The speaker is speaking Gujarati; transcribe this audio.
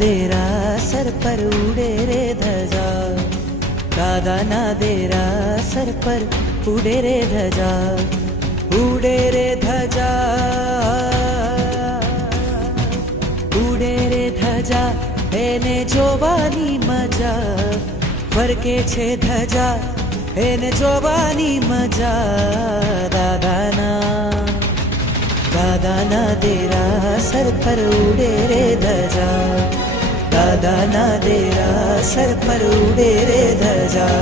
देरासर पर उड़े रे धजा, दादाना देरासर पर उड़े रे धजा, उड़े रे धजा, उड़े रे धजा, એને જોવાની મજા, ફરકે છે ધજા, એને જોવાની મજા. દાદાના દેરાસર પર ઉડે રે ધજા, દાદાના દેરાસર પર ઉડે રે ધજા.